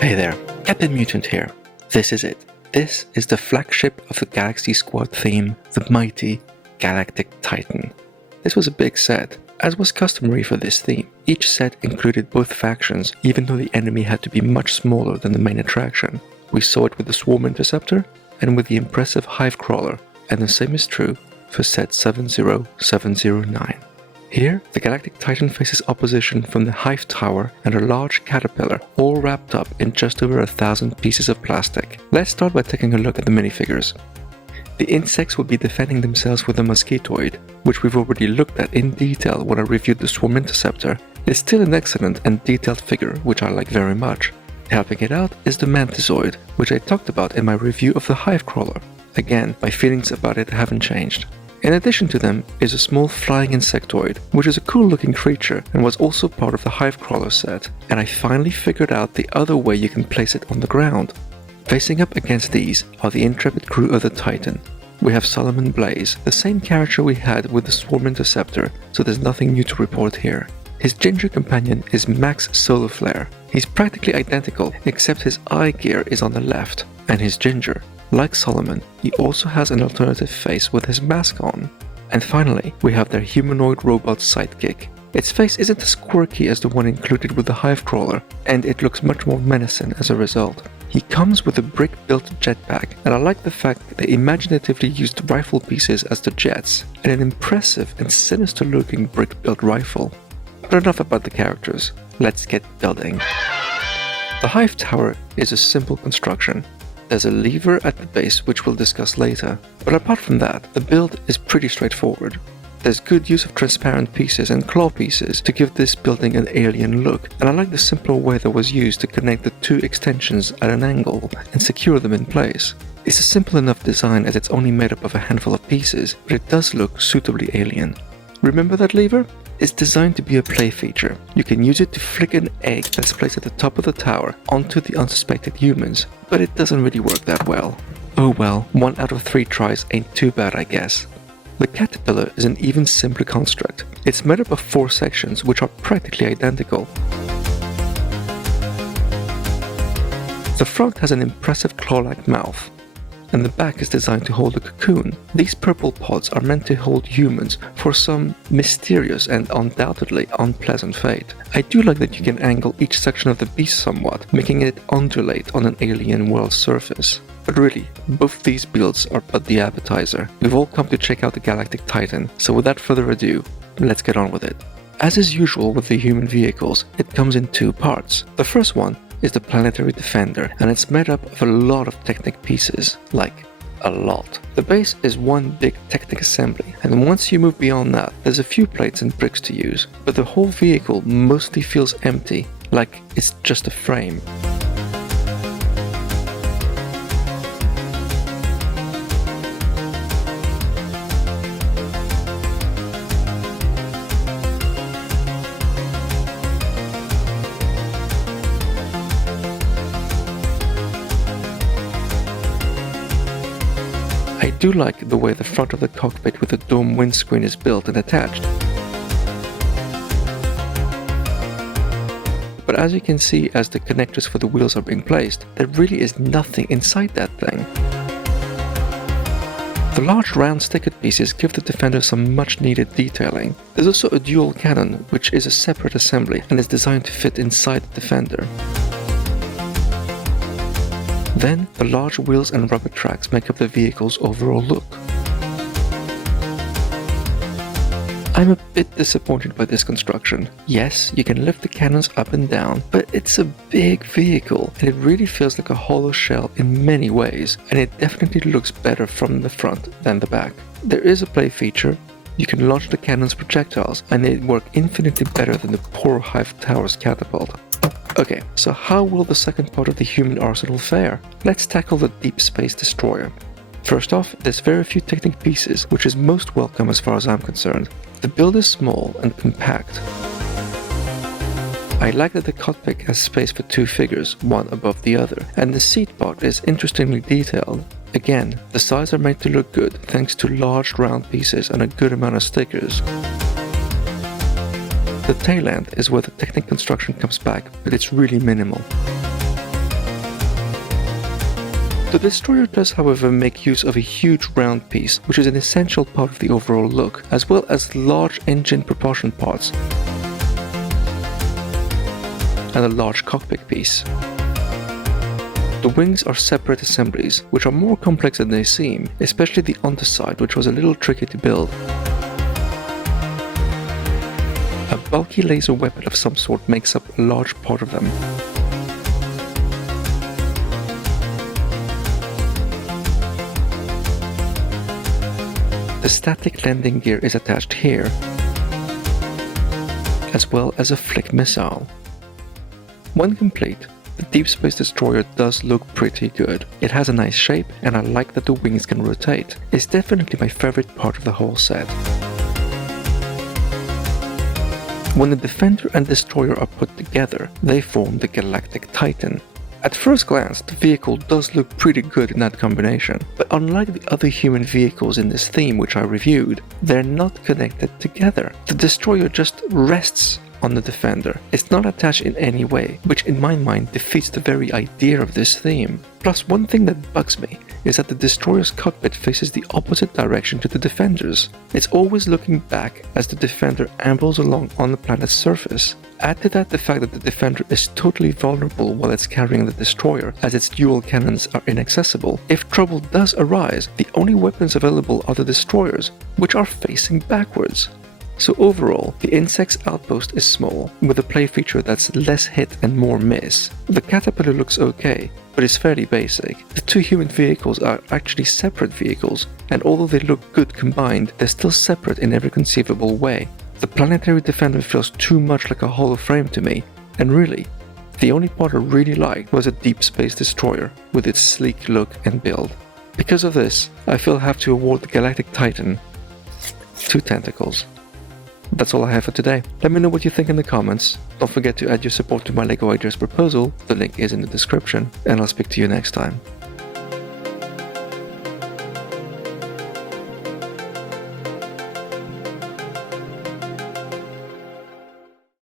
Hey there, Captain Mutant here. This is it. This is the flagship of the Galaxy Squad theme, the mighty Galactic Titan. This was a big set, as was customary for this theme. Each set included both factions, even though the enemy had to be much smaller than the main attraction. We saw it with the Swarm Interceptor and with the impressive Hive Crawler, and the same is true for set 70709. Here, the Galactic Titan faces opposition from the Hive Tower and a large caterpillar, all wrapped up in just over 1,000 pieces of plastic. Let's start by taking a look at the minifigures. The insects will be defending themselves with the Mosquitoid, which we've already looked at in detail when I reviewed the Swarm Interceptor. It's still an excellent and detailed figure, which I like very much. Helping it out is the Mantisoid, which I talked about in my review of the Hive Crawler. Again, my feelings about it haven't changed. In addition to them is a small flying Insectoid, which is a cool looking creature and was also part of the Hive Crawler set, and I finally figured out the other way you can place it on the ground. Facing up against these are the intrepid crew of the Titan. We have Solomon Blaze, the same character we had with the Swarm Interceptor, so there's nothing new to report here. His ginger companion is Max Solarflare. He's practically identical, except his eye gear is on the left, and his ginger. Like Solomon, he also has an alternative face with his mask on. And finally, we have their humanoid robot Sidekick. Its face isn't as quirky as the one included with the Hive Crawler, and it looks much more menacing as a result. He comes with a brick-built jetpack, and I like the fact that they imaginatively used rifle pieces as the jets, and an impressive and sinister-looking brick-built rifle. But enough about the characters, let's get building. The Hive Tower is a simple construction. There's a lever at the base which we'll discuss later, but apart from that, the build is pretty straightforward. There's good use of transparent pieces and claw pieces to give this building an alien look, and I like the simpler way that was used to connect the two extensions at an angle and secure them in place. It's a simple enough design as it's only made up of a handful of pieces, but it does look suitably alien. Remember that lever? It's designed to be a play feature. You can use it to flick an egg that's placed at the top of the tower onto the unsuspected humans, but it doesn't really work that well. Oh well, 1 out of 3 tries ain't too bad, I guess. The caterpillar is an even simpler construct. It's made up of 4 sections which are practically identical. The front has an impressive claw-like mouth, and the back is designed to hold a cocoon. These purple pods are meant to hold humans for some mysterious and undoubtedly unpleasant fate. I do like that you can angle each section of the beast somewhat, making it undulate on an alien world's surface. But really, both these builds are but the appetizer. We've all come to check out the Galactic Titan, so without further ado, let's get on with it. As is usual with the human vehicles, it comes in 2 parts. The first one is the Planetary Defender, and it's made up of a lot of Technic pieces, like a lot. The base is one big Technic assembly, and once you move beyond that, there's a few plates and bricks to use, but the whole vehicle mostly feels empty, like it's just a frame. I do like the way the front of the cockpit with the dome windscreen is built and attached. But as you can see, as the connectors for the wheels are being placed, there really is nothing inside that thing. The large round stickered pieces give the Defender some much needed detailing. There's also a dual cannon, which is a separate assembly and is designed to fit inside the Defender. Then, the large wheels and rubber tracks make up the vehicle's overall look. I'm a bit disappointed by this construction. Yes, you can lift the cannons up and down, but it's a big vehicle, and it really feels like a hollow shell in many ways, and it definitely looks better from the front than the back. There is a play feature. You can launch the cannon's projectiles, and they work infinitely better than the poor Hive Tower's catapult. Okay, so how will the second part of the human arsenal fare? Let's tackle the Deep Space Destroyer. First off, there's very few Technic pieces, which is most welcome as far as I'm concerned. The build is small and compact. I like that the cockpit has space for 2 figures, one above the other, and the seat part is interestingly detailed. Again, the sides are made to look good thanks to large round pieces and a good amount of stickers. The tail end is where the Technic construction comes back, but it's really minimal. The destroyer does however make use of a huge round piece, which is an essential part of the overall look, as well as large engine propulsion pods and a large cockpit piece. The wings are separate assemblies, which are more complex than they seem, especially the underside, which was a little tricky to build. A bulky laser weapon of some sort makes up a large part of them. The static landing gear is attached here, as well as a flick missile. When complete, the Deep Space Destroyer does look pretty good. It has a nice shape, and I like that the wings can rotate. It's definitely my favorite part of the whole set. When the Defender and Destroyer are put together, they form the Galactic Titan. At first glance, the vehicle does look pretty good in that combination, but unlike the other human vehicles in this theme which I reviewed, they're not connected together. The Destroyer just rests on the Defender. It's not attached in any way, which in my mind defeats the very idea of this theme. Plus, one thing that bugs me is that the Destroyer's cockpit faces the opposite direction to the Defender's. It's always looking back as the Defender ambles along on the planet's surface. Add to that the fact that the Defender is totally vulnerable while it's carrying the Destroyer, as its dual cannons are inaccessible. If trouble does arise, the only weapons available are the Destroyers, which are facing backwards. So overall, the Insect's outpost is small, with a play feature that's less hit and more miss. The Caterpillar looks okay, but is fairly basic. The two human vehicles are actually separate vehicles, and although they look good combined, they're still separate in every conceivable way. The Planetary Defender feels too much like a hollow frame to me, and really, the only part I really liked was a Deep Space Destroyer, with its sleek look and build. Because of this, I feel I have to award the Galactic Titan 2 tentacles. That's all I have for today. Let me know what you think in the comments. Don't forget to add your support to my LEGO Ideas proposal, the link is in the description, and I'll speak to you next time.